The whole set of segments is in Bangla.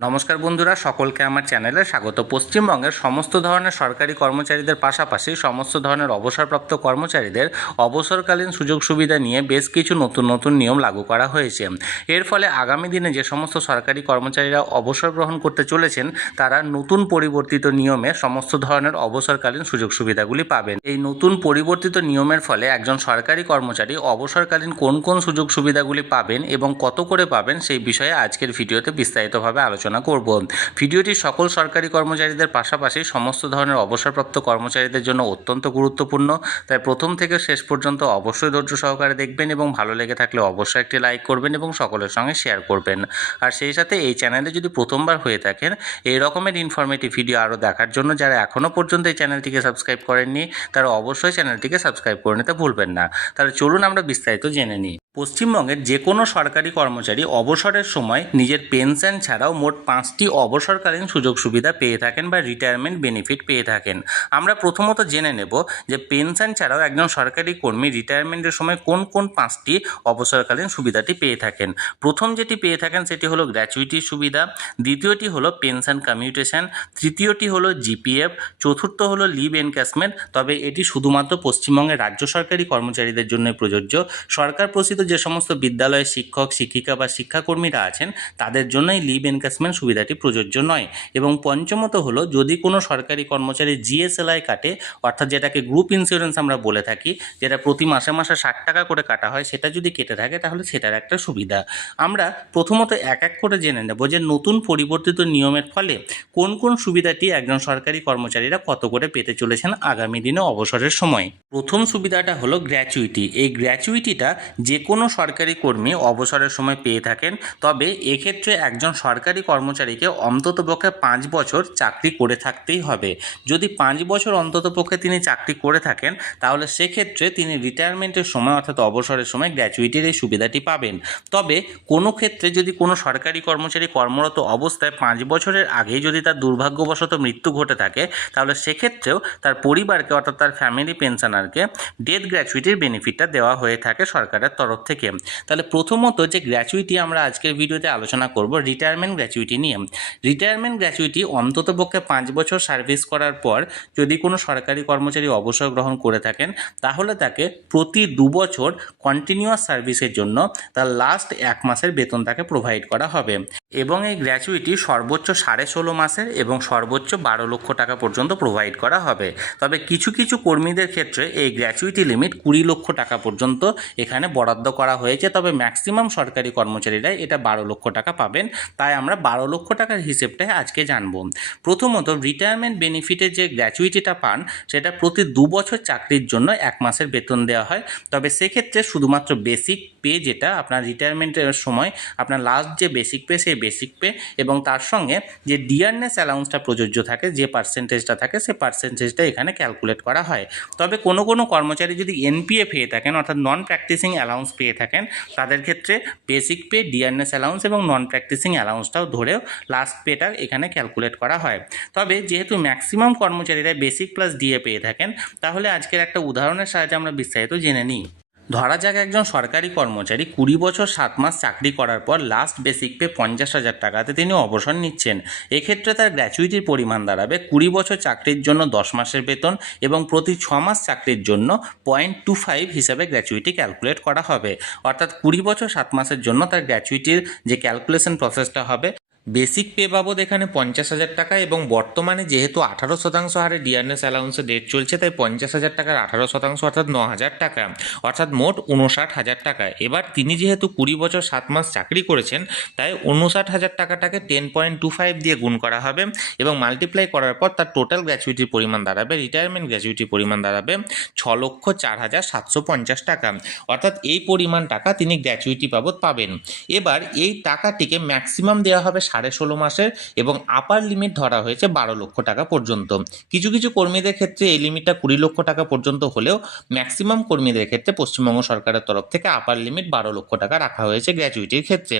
নমস্কার বন্ধুরা, সকলকে আমার চ্যানেলে স্বাগত। পশ্চিমবঙ্গের সমস্ত ধরনের সরকারি কর্মচারীদের পাশাপাশি সমস্ত ধরনের অবসরপ্রাপ্ত কর্মচারীদের অবসরকালীন সুযোগ সুবিধা নিয়ে বেশ কিছু নতুন নতুন নিয়ম লাগু করা হয়েছে। এর ফলে আগামী দিনে যে সমস্ত সরকারি কর্মচারীরা অবসর গ্রহণ করতে চলেছেন তারা নতুন পরিবর্তিত নিয়মে সমস্ত ধরনের অবসরকালীন সুযোগ সুবিধাগুলি পাবেন। এই নতুন পরিবর্তিত নিয়মের ফলে একজন সরকারি কর্মচারী অবসরকালীন কোন কোন সুযোগ সুবিধাগুলি পাবেন এবং কত করে পাবেন সেই বিষয়ে আজকের ভিডিওতে বিস্তারিতভাবে আলোচনা করব। ভিডিওটি সকল সরকারি কর্মচারীদের পাশাপাশি সমস্ত ধরনের অবসরপ্রাপ্ত কর্মচারীদের জন্য অত্যন্ত গুরুত্বপূর্ণ, তাই প্রথম থেকে শেষ পর্যন্ত অবশ্যই ধৈর্য সহকারে দেখবেন এবং ভালো লেগে থাকলে অবশ্যই একটি লাইক করবেন এবং সকলের সঙ্গে শেয়ার করবেন। আর সেই সাথে এই চ্যানেলে যদি প্রথমবার হয়ে থাকেন এই রকমের ইনফরমেটিভ ভিডিও আরও দেখার জন্য যারা এখনও পর্যন্ত এই চ্যানেলটিকে সাবস্ক্রাইব করেননি তারা অবশ্যই চ্যানেলটিকে সাবস্ক্রাইব করে নিতে ভুলবেন না। তাহলে চলুন আমরা বিস্তারিত জেনে নিই। পশ্চিমবঙ্গের যে কোনো সরকারি কর্মচারী অবসরের সময় নিজের পেনশন ছাড়াও মোট 5টি অবসরকালীন সুযোগ সুবিধা পেয়ে থাকেন বা রিটায়ারমেন্ট বেনিফিট পেয়ে থাকেন। আমরা প্রথমত জেনে নেব যে পেনশন ছাড়াও একজন সরকারি কর্মী রিটায়ারমেন্টের সময় কোন কোন 5টি অবসরকালীন সুবিধাটি পেয়ে থাকেন। প্রথম যেটি পেয়ে থাকেন সেটি হলো গ্র্যাচুইটির সুবিধা, দ্বিতীয়টি হলো পেনশন কমিউটেশন, তৃতীয়টি হলো জিপিএফ, চতুর্থ হলো লিভ এনক্যাশমেন্ট। তবে এটি শুধুমাত্র পশ্চিমবঙ্গের রাজ্য সরকারি কর্মচারীদের জন্য প্রযোজ্য। সরকার প্রসিদ্ধ যে সমস্ত বিদ্যালয়ের শিক্ষক শিক্ষিকা বা শিক্ষাকর্মীরা আছেন তাদের জন্য এই লিভ এনক্যাশমেন্ট সুবিধাটি প্রযোজ্য নয়। এবং পঞ্চমত হলো যদি কোনো সরকারি কর্মচারী জিএসএলআই কাটে, অর্থাৎ যেটাকে গ্রুপ ইন্স্যুরেন্স আমরা বলে থাকি, যেটা প্রতি মাসে মাসে 60 টাকা করে কাটা হয়, সেটা যদি কেটে থাকে তাহলে সেটার একটা সুবিধা। আমরা প্রথমত এক এক করে জেনে নেব যে নতুন পরিবর্তিত নিয়মের ফলে কোন কোন সুবিধাটি একজন সরকারি কর্মচারীরা কত করে পেতে চলেছেন আগামী দিনে অবসরের সময়। প্রথম সুবিধাটা হলো গ্র্যাচুইটি। এই গ্র্যাচুইটিটা যে কোনো সরকারি কর্মী অবসরের সময় পেয়ে থাকেন, তবে এক্ষেত্রে একজন সরকারি কর্মচারীকে অন্ততপক্ষে 5 বছর চাকরি করে থাকতেই হবে। যদি 5 বছর অন্ততপক্ষে তিনি চাকরি করে থাকেন তাহলে সেক্ষেত্রে তিনি রিটায়ারমেন্টের সময় অর্থাৎ অবসরের সময় গ্র্যাচুইটির এই সুবিধাটি পাবেন। তবে কোনো ক্ষেত্রে যদি কোনো সরকারি কর্মচারী কর্মরত অবস্থায় 5 বছরের আগেই যদি তার দুর্ভাগ্যবশত মৃত্যু ঘটে থাকে তাহলে সেক্ষেত্রেও তার পরিবারকে অর্থাৎ তার ফ্যামিলি পেনশনারকে ডেথ গ্র্যাচুইটির বেনিফিটটা দেওয়া হয়ে থাকে সরকারের তরফ থেকে। তাহলে প্রথমত যে গ্র্যাচুইটি আমরা আজকের ভিডিওতে আলোচনা করব রিটায়ারমেন্ট গ্র্যাচুইটি নিয়ে। রিটায়ারমেন্ট গ্র্যাচুইটি অন্ততপক্ষে 5 বছর সার্ভিস করার পর যদি কোনো সরকারি কর্মচারী অবসর গ্রহণ করে থাকেন তাহলে তাকে প্রতি 2 বছর কন্টিনিউয়াস সার্ভিসের জন্য তার লাস্ট 1 মাসের বেতন তাকে প্রোভাইড করা হবে। এবং এই গ্র্যাচুইটি সর্বোচ্চ 16.5 মাসের এবং সর্বোচ্চ 12 লক্ষ টাকা পর্যন্ত প্রোভাইড করা হবে। তবে কিছু কিছু কর্মীদের ক্ষেত্রে এই গ্র্যাচুইটি লিমিট 20 লক্ষ টাকা পর্যন্ত এখানে বরাদ্দ করা হয়েছে, তবে ম্যাক্সিমাম সরকারি কর্মচারীরাই এটা 12 লক্ষ টাকা পাবেন। তাই আমরা 12 লক্ষ টাকার হিসেবটাই আজকে জানব। প্রথমত রিটায়ারমেন্ট বেনিফিটের যে গ্র্যাচুইটিটা পান সেটা প্রতি 2 বছর চাকরির জন্য 1 মাসের বেতন দেওয়া হয়। তবে সেক্ষেত্রে শুধুমাত্র বেসিক পে, যেটা আপনার রিটায়ারমেন্টের সময় আপনার লাস্ট যে বেসিক পে সেই বেসিক পে এবং তার সঙ্গে যে ডিয়ারনেস অ্যালাউন্সটা প্রযোজ্য থাকে, যে পার্সেন্টেজটা থাকে সেই পার্সেন্টেজটা এখানে ক্যালকুলেট করা হয়। তবে কোনো কোনো কর্মচারী যদি এনপিএ পেয়ে থাকেন অর্থাৎ নন প্র্যাকটিসিং অ্যালাউন্স পেয়ে থাকেন তাদের ক্ষেত্রে বেসিক পে, ডিয়ারনেস অ্যালাউন্স এবং নন প্র্যাকটিসিং অ্যালাউন্সটাও ধরেও লাস্ট পেটা এখানে ক্যালকুলেট করা হয়। তবে যেহেতু ম্যাক্সিমাম কর্মচারীরা বেসিক প্লাস ডিএ পেয়ে থাকেন তাহলে আজকের একটা উদাহরণের সাহায্যে আমরা বিস্তারিত জেনে নিই। ধরা যাক একজন সরকারি কর্মচারী 20 বছর 7 মাস চাকরি করার পর লাস্ট বেসিক পে 50,000 টাকাতে তিনি অবসর নিচ্ছেন। এক্ষেত্রে তার গ্র্যাচুইটির পরিমাণ দাঁড়াবে 20 বছর চাকরির জন্য 10 মাসের বেতন এবং প্রতি 6 মাস চাকরির জন্য 0.25 হিসাবে গ্র্যাচুইটি ক্যালকুলেট করা হবে। অর্থাৎ 20 বছর 7 মাসের জন্য তার গ্র্যাচুইটির যে ক্যালকুলেশন প্রসেসটা হবে, বেসিক পে বাবদ এখানে 50,000 টাকা এবং বর্তমানে যেহেতু 18% হারে ডিয়ারনেস অ্যালাউন্সের রেট চলছে তাই 50,000 টাকার 18% অর্থাৎ 9,000 টাকা, অর্থাৎ মোট 59,000 টাকা। এবার তিনি যেহেতু 20 বছর 7 মাস চাকরি করেছেন তাই 59,000 টাকাটাকে 10.25 দিয়ে গুণ করা হবে এবং মাল্টিপ্লাই করার পর তার টোটাল গ্র্যাচুইটির পরিমাণ দাঁড়াবে, রিটায়ারমেন্ট গ্র্যাচুইটির পরিমাণ দাঁড়াবে 6,04,750 টাকা। অর্থাৎ এই পরিমাণ টাকা তিনি গ্র্যাচুইটি বাবদ পাবেন। এবার এই টাকাটিকে ম্যাক্সিমাম দেওয়া হবে 16.5 মাসের এবং আপার লিমিট ধরা হয়েছে 12 লক্ষ টাকা পর্যন্ত। কিছু কিছু কর্মীদের ক্ষেত্রে এই লিমিটটা 20 লক্ষ টাকা পর্যন্ত হলেও ম্যাক্সিমাম কর্মীদের ক্ষেত্রে পশ্চিমবঙ্গ সরকারের তরফ থেকে আপার লিমিট 12 লক্ষ টাকা রাখা হয়েছে গ্র্যাচুইটির ক্ষেত্রে।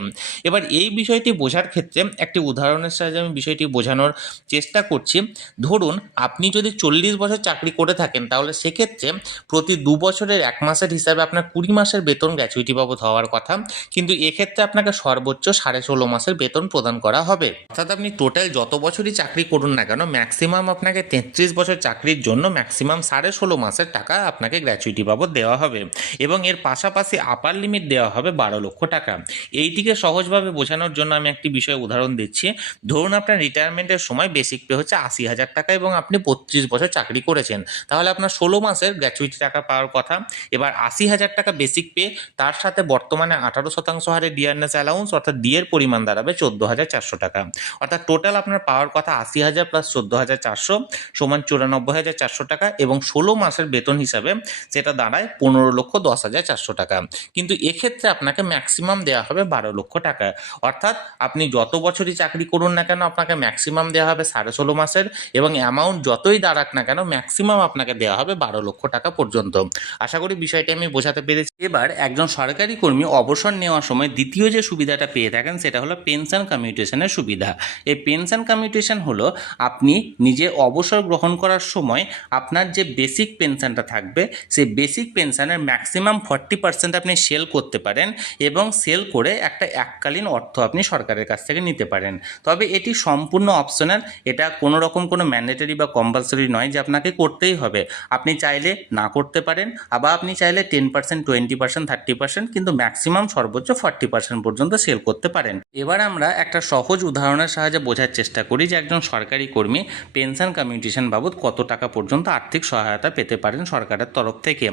এবার এই বিষয়টি বোঝার ক্ষেত্রে একটি উদাহরণের সাহায্যে আমি বিষয়টি বোঝানোর চেষ্টা করছি। ধরুন আপনি যদি 40 বছর চাকরি করে থাকেন তাহলে সেক্ষেত্রে প্রতি 2 বছরের 1 মাসের হিসাবে আপনার 20 মাসের বেতন গ্র্যাচুইটি বাবদ হওয়ার কথা, কিন্তু এক্ষেত্রে আপনাকে সর্বোচ্চ 16.5 মাসের বেতন প্রদান করা হবে। অর্থাৎ আপনি টোটাল যত বছরই চাকরি করুন না কেন ম্যাক্সিমাম আপনাকে 33 বছর চাকরির জন্য ম্যাক্সিমাম 16.5 মাসের টাকা আপনাকে গ্র্যাচুইটি বাবদ দেওয়া হবে এবং এর পাশাপাশি আপার লিমিট দেওয়া হবে 12 লক্ষ টাকা। এইটিকে সহজভাবে বোঝানোর জন্য আমি একটি বিষয় উদাহরণ দিচ্ছি। ধরুন আপনার রিটায়ারমেন্টের সময় বেসিক পে হচ্ছে 80,000 টাকা এবং আপনি 35 বছর চাকরি করেছেন, তাহলে আপনার 16 মাসের গ্র্যাচুইটি টাকা পাওয়ার কথা। এবার 80,000 টাকা বেসিক পে, তার সাথে বর্তমানে 18% হারে ডিয়ারনেস অ্যালাউন্স অর্থাৎ ডিএর পরিমাণ দাঁড়াবে 14,400 টাকা। অর্থাৎ টোটাল আপনার পাওয়ার কথা 80,000 প্লাস 14,400 সমান 94,400 টাকা এবং 16 মাসের বেতন হিসাবে সেটা দাঁড়ায় 15,10,400 টাকা। কিন্তু এক্ষেত্রে আপনাকে ম্যাক্সিমাম দেওয়া হবে 12 লক্ষ টাকা। অর্থাৎ আপনি যত বছরই চাকরি করুন না কেন আপনাকে ম্যাক্সিমাম দেওয়া হবে 16.5 মাসের এবং অ্যামাউন্ট যতই দাঁড়াক না কেন ম্যাক্সিমাম আপনাকে দেওয়া হবে 12 লক্ষ টাকা পর্যন্ত। আশা করি বিষয়টি আমি বোঝাতে পেরেছি। এবার একজন সরকারি কর্মী অবসর নেওয়ার সময় দ্বিতীয় যে সুবিধাটা পেয়ে থাকেন সেটা হলো পেনশন কমিউটেশনের সুবিধা। এই পেনশন কমিউটেশন হলো আপনি নিজে অবসর গ্রহণ করার সময় আপনার যে বেসিক পেনশনটা থাকবে সেই বেসিক পেনশনের ম্যাক্সিমাম 40% আপনি সেল করতে পারেন এবং সেল করে একটা এককালীন অর্থ আপনি সরকারের কাছ থেকে নিতে পারেন। তবে এটি সম্পূর্ণ অপশনাল, এটা কোনো রকম কোনো ম্যান্ডেটরি বা কম্পালসরি নয় যে আপনাকে করতেই হবে। আপনি চাইলে না করতে পারেন, আবার আপনি চাইলে 10%, 20%, 30% কিন্তু ম্যাক্সিমাম সর্বোচ্চ 40% পর্যন্ত সেল করতে পারেন। এবার আমরা একটা সহজ উদাহরণের সাহায্যে বোঝার চেষ্টা করি যে একজন সরকারি কর্মী পেনশন কমিউটেশন বাবদ কত টাকা পর্যন্ত আর্থিক সহায়তা পেতে পারেন সরকারের তরফ থেকে।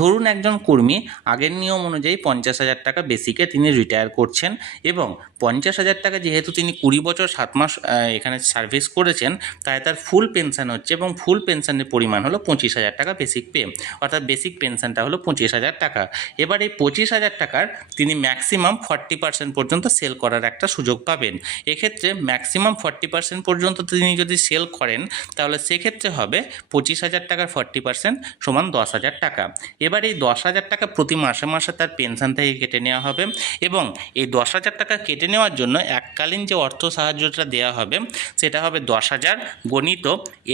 ধরুন একজন কর্মী আগের নিয়ম অনুযায়ী 50,000 টাকা বেসিকে তিনি রিটায়ার করছেন এবং 50,000 টাকা যেহেতু তিনি 20 বছর 7 মাস এখানে সার্ভিস করেছেন, তাই তার ফুল পেনশন হচ্ছে এবং ফুল পেনশনের পরিমাণ হলো 25,000 টাকা বেসিক পে, অর্থাৎ বেসিক পেনশনটা হলো 25,000 টাকা। এবার এই 25,000 টাকার তিনি ম্যাক্সিমাম 40% পর্যন্ত সেল করার একটা সুযোগ পাবেন। এক্ষেত্রে ম্যাক্সিমাম 40% পর্যন্ত তিনি যদি সেল করেন তাহলে সেক্ষেত্রে হবে 25,000 টাকার 40% সমান 10,000 টাকা। এবার এই 10,000 টাকা প্রতি মাসে মাসে তার পেনশন থেকে কেটে নেওয়া হবে এবং এই 10,000 টাকা কেটে নেওয়ার জন্য এককালীন যে অর্থ সাহায্যটা দেওয়া হবে সেটা হবে 10,000 গণিত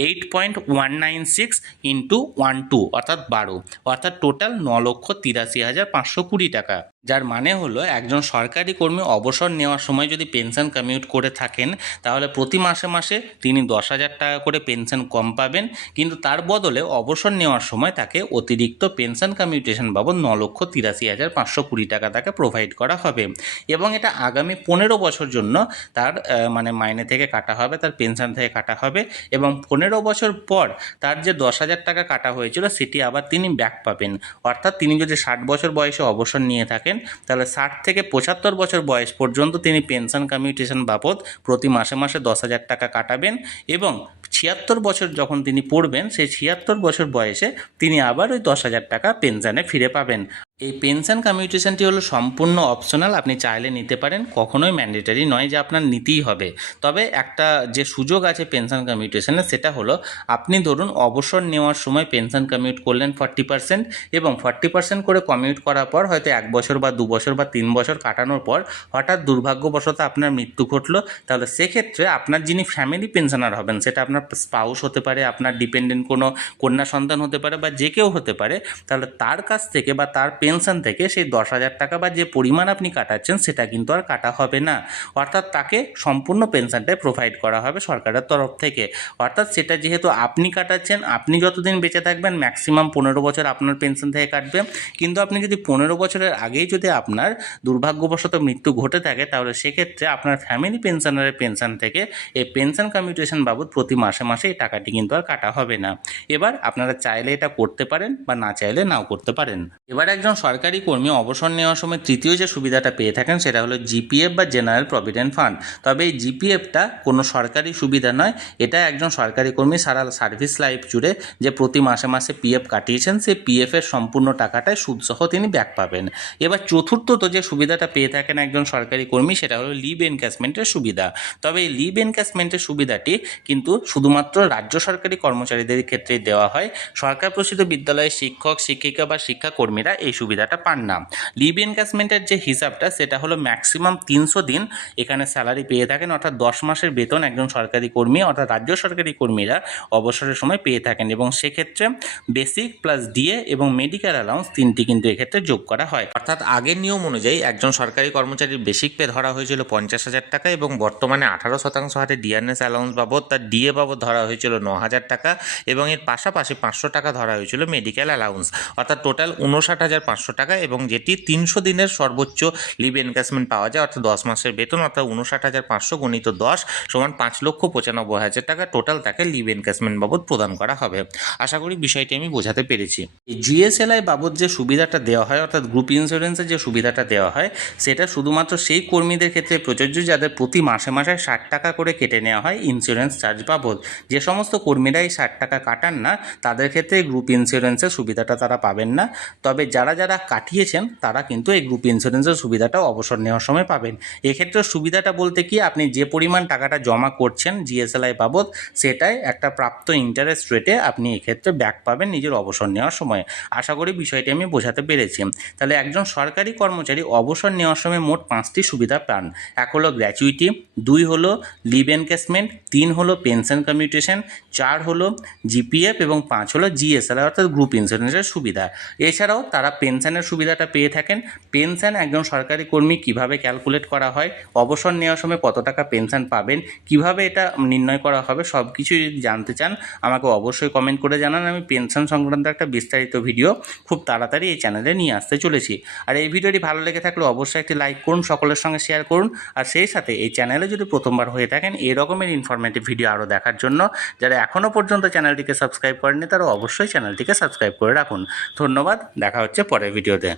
8.196 ইন্টু 12 অর্থাৎ 12, অর্থাৎ টোটাল 9,83,520 টাকা। যার মানে হলো একজন সরকারি কর্মী অবসর নেওয়ার সময় যদি পেনশন কমিউট করে থাকেন তাহলে প্রতি মাসে মাসে তিনি 10,000 টাকা করে পেনশন কম পাবেন, কিন্তু তার বদলে অবসর নেওয়ার সময় তাকে অতিরিক্ত পেনশন কমিউটেশন বাবদ 9,83,520 টাকা তাকে প্রোভাইড করা হবে এবং এটা আগামী 15 বছর জন্য তার মাইনে থেকে কাটা হবে, তার পেনশন থেকে কাটা হবে এবং 15 বছর পর তার যে 10,000 টাকা কাটা হয়েছিল সেটি আবার তিনি ব্যাক পাবেন। অর্থাৎ তিনি যদি 60 বছর বয়সে অবসর নিয়ে থাকেন তাহলে 60 থেকে 75 বছর বয়স পর্যন্ত তিনি পেনশন কমিউটেশন বাবদ প্রতি মাসে মাসে 10,000 টাকা কাটাবেন এবং 76 বছর যখন তিনি পড়বেন সেই 76 বছর বয়সে তিনি আবার ওই 10,000 টাকা পেনশনে ফিরে পাবেন। এই পেনশন কমিউটেশনটি হলো সম্পূর্ণ অপশনাল, আপনি চাইলে নিতে পারেন, কখনোই ম্যান্ডেটরি নয় যে আপনার নিতেই হবে। তবে একটা যে সুযোগ আছে পেনশন কমিউটেশনে সেটা হলো আপনি ধরুন অবসর নেওয়ার সময় পেনশন কমিউট করলেন 40% এবং 40% করে কমিউট করার পর হয়তো 1 বছর বা 2 বছর বা 3 বছর কাটানোর পর হঠাৎ দুর্ভাগ্যবশত আপনার মৃত্যু ঘটলো, তাহলে সেক্ষেত্রে আপনার যিনি ফ্যামিলি পেনশনার হবেন সেটা আপনার স্পাউস হতে পারে, আপনার ডিপেন্ডেন্ট কোনো কন্যা সন্তান হতে পারে বা যে কেউ হতে পারে, তাহলে তার কাছ থেকে বা তার পেনশন থেকে সেই 10,000 টাকা বা যে পরিমাণ আপনি কাটাচ্ছেন সেটা কিন্তু আর কাটা হবে না। অর্থাৎ তাকে সম্পূর্ণ পেনশনটাই প্রোভাইড করা হবে সরকারের তরফ থেকে। অর্থাৎ সেটা যেহেতু আপনি কাটাচ্ছেন, আপনি যতদিন বেঁচে থাকবেন ম্যাক্সিমাম 15 বছর আপনার পেনশন থেকে কাটবে, কিন্তু আপনি যদি 15 বছরের আগেই যদি আপনার দুর্ভাগ্যবশত মৃত্যু ঘটে থাকে তাহলে সেক্ষেত্রে আপনার ফ্যামিলি পেনশনারের পেনশন থেকে এই পেনশন কমিউটেশন বাবদ প্রতি মাসে মাসে এই টাকাটি কিন্তু আর কাটা হবে না। এবার আপনারা চাইলে এটা করতে পারেন বা না চাইলে নাও করতে পারেন। এবার একজন সরকারি কর্মী অবসর নেওয়ার সময় তৃতীয় যে সুবিধাটা পেয়ে থাকেন সেটা হলো জিপিএফ বা জেনারেল প্রভিডেন্ট ফান্ড। তবে এই জিপিএফটা কোনো সরকারি সুবিধা নয়, এটা একজন সরকারি কর্মী সারা সার্ভিস লাইফ জুড়ে যে প্রতি মাসে মাসে পিএফ কাটিয়েছেন সেই পিএফের সম্পূর্ণ টাকাটাই সুদসহ তিনি ব্যাক পাবেন। এবার চতুর্থত যে সুবিধাটা পেয়ে থাকেন একজন সরকারি কর্মী সেটা হলো লিভ এনক্যাশমেন্টের সুবিধা। তবে এই লিভ এনক্যাশমেন্টের সুবিধাটি কিন্তু শুধুমাত্র রাজ্য সরকারি কর্মচারীদের ক্ষেত্রেই দেওয়া হয়। সরকার প্রসূত বিদ্যালয়ের শিক্ষক শিক্ষিকা বা শিক্ষাকর্মীরা এই সুবিধাটা পান না। লিভ এনক্যাশমেন্টের যে হিসাবটা সেটা হলো ম্যাক্সিমাম 300 দিন এখানে স্যালারি পেয়ে থাকেন, অর্থাৎ 10 মাসের বেতন একজন সরকারি কর্মী অর্থাৎ রাজ্য সরকারি কর্মীরা অবসরের সময় পেয়ে থাকেন, এবং সেক্ষেত্রে বেসিক প্লাস ডিএ এবং মেডিকেল অ্যালাউন্স তিনটি কিন্তু এক্ষেত্রে যোগ করা হয়। অর্থাৎ আগের নিয়ম অনুযায়ী একজন সরকারি কর্মচারীর বেসিক পে ধরা হয়েছিল 50,000 টাকা এবং বর্তমানে 18% হারে ডিআরএস অ্যালাউন্স বাবদ তার ডিএ বাবদ ধরা হয়েছিল 9,000 টাকা এবং এর পাশাপাশি 500 টাকা ধরা হয়েছিল মেডিকেল অ্যালাউন্স, অর্থাৎ টোটাল 59,500 টাকা, এবং যেটি 300 দিনের সর্বোচ্চ লিভ এনক্যাশমেন্ট পাওয়া যায় অর্থাৎ 10 মাসের বেতন অর্থাৎ 59,500 গুণিত 10 সমান 5,95,000 টাকা টোটাল তাকে লিভ এনক্যাশমেন্ট বাবদ প্রদান করা হবে। আশা করি বিষয়টি আমি বোঝাতে পেরেছি। এই জিএসএলআই বাবদ যে সুবিধাটা দেওয়া হয় অর্থাৎ গ্রুপ ইন্স্যুরেন্সের যে সুবিধাটা দেওয়া হয় সেটা শুধুমাত্র সেই কর্মীদের ক্ষেত্রে প্রযোজ্য যাদের প্রতি মাসে মাসে 60 টাকা করে কেটে নেওয়া হয় ইন্স্যুরেন্স চার্জ বাবদ। যে সমস্ত কর্মীরা এই 60 টাকা কাটান না তাদের ক্ষেত্রে এই গ্রুপ ইন্স্যুরেন্সের সুবিধাটা তারা পাবেন না, তবে যারা যারা কাটিয়েছেন তারা কিন্তু এই গ্রুপ ইন্স্যুরেন্সের সুবিধাটাও অবসর নেওয়ার সময় পাবেন। এক্ষেত্রে সুবিধাটা বলতে কি, আপনি যে পরিমাণ টাকাটা জমা করছেন জিএসএলআই বাবদ সেটাই একটা প্রাপ্ত ইন্টারেস্ট রেটে আপনি এক্ষেত্রে ব্যাক পাবেন নিজের অবসর নেওয়ার সময়। আশা করি বিষয়টি আমি বোঝাতে পেরেছি। তাহলে একজন সরকারি কর্মচারী অবসর নেওয়ার সময় মোট 5টি সুবিধা পান। এক হলো গ্র্যাচুইটি, 2 হলো লিভ এনক্যাশমেন্ট, 3 হলো পেনশন কমিউটেশন, 4 হলো জিপিএফ এবং 5 হলো জিএসএলআই অর্থাৎ গ্রুপ ইন্স্যুরেন্সের সুবিধা। এছাড়াও তারা পেনশনের সুবিধাটা পেয়ে থাকেন। পেনশন একজন সরকারি কর্মী কিভাবে ক্যালকুলেট করা হয়, অবসর নেওয়ার সময় কত টাকা পেনশন পাবেন, কিভাবে এটা নির্ণয় করা হবে, সব কিছু যদি জানতে চান আমাকে অবশ্যই কমেন্ট করে জানান। আমি পেনশন সংক্রান্ত একটা বিস্তারিত ভিডিও খুব তাড়াতাড়ি এই চ্যানেলে নিয়ে আসতে চলেছি। আর এই ভিডিওটি ভালো লেগে থাকলে অবশ্যই একটি লাইক করুন, সকলের সঙ্গে শেয়ার করুন, আর সেই সাথে এই চ্যানেলে যদি প্রথমবার হয়ে থাকেন এই রকমের ইনফরমেটিভ ভিডিও আরও দেখার জন্য যারা এখনও পর্যন্ত চ্যানেলটিকে সাবস্ক্রাইব করেনি তারা অবশ্যই চ্যানেলটিকে সাবস্ক্রাইব করে রাখুন। ধন্যবাদ, দেখা হচ্ছে পরের ভিডিওতে।